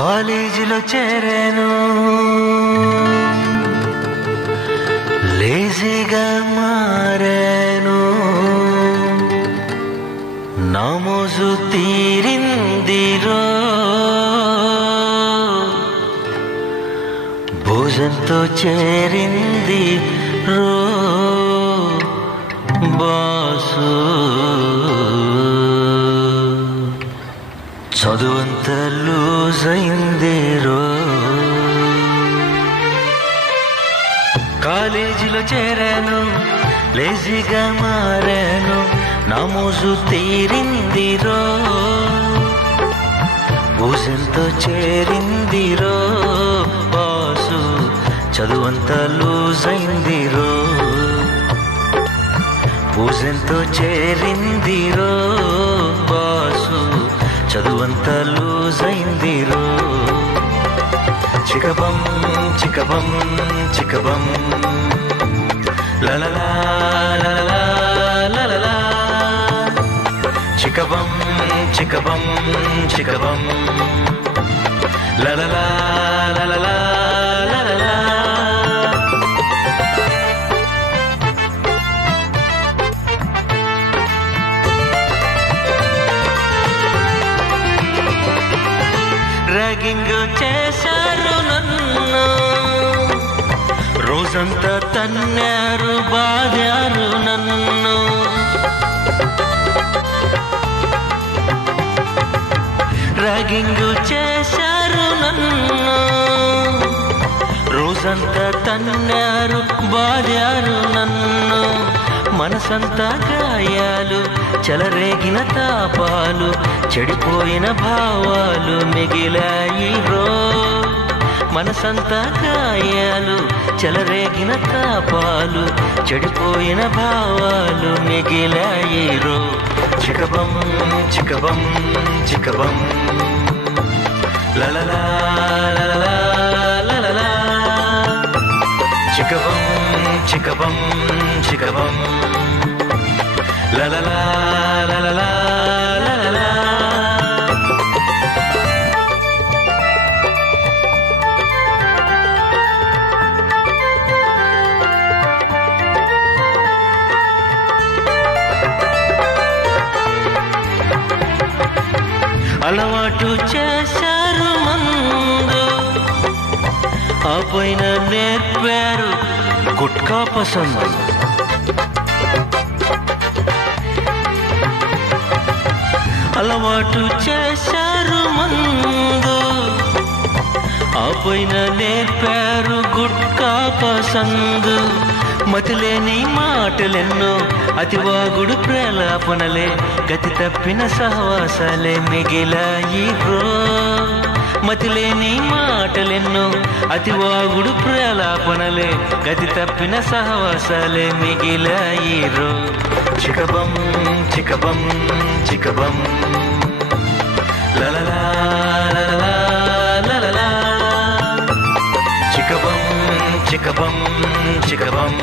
కాలేజీలో చేరాను, లేజీగా మారాను, నా మోజు తీరిందిరో, భోజంతో చేరింది రో బాసు, చదువంత లూజ్ అయిందిరో. కాలేజీలో చేరాను, లేజీగా మారాను, నా మోజు తీరిందిరో, భోజంతో చేరిందిరో బాసు, చదువంత లూజ్ అయిందిరో, భోజంతో చేరిందిరో బాసు, చదువంతా లూజ్ అయిందిరో. చికబం చికబం చికబం లలలా లలలా లలలా, చికబం చికబం చికబం లలలా లలలా లలలా. ర్యాగింగ్ చేశారు నన్ను, రోజంతా తన్నారు బాధారు నన్ను, ర్యాగింగ్ చేశారు నన్ను, రోజంతా తన్నారు బాధారు నన్ను, మనసంతా గాయాలు, చెలరేగిన తాపాలు, చెడిపోయిన భావాలు మిగిలాయి రో. మనసంతా గాయాలు, చెలరేగిన తాపాలు, చెడిపోయిన భావాలు మిగిలాయి రో. చికబం చికబం చికబం లలలా లలలా లలలా, చికబం చికబం చికబం లలలా లలలా లలలా. అలవాటు చేశారు మందు, ఆ పైన నేర్పారు గుట్కా పసందు, అలవాటు చేశారు మందు, ఆ పైన నేర్పారు గుట్కా పసందు, మతిలేని మాటలెన్నో, అతివాగుడు ప్రలాపనలే, గతి తప్పిన సహవాసాలే మిగిలాయి రో. మతిలేని మాటలెన్నో, అతివాగుడు ప్రలాపనలే, గతి తప్పిన సహవాసాలే మిగిలాయి రో. చికబం చికబం చికబం లలలా లలలా లలలా, చికబం చికబం చికబం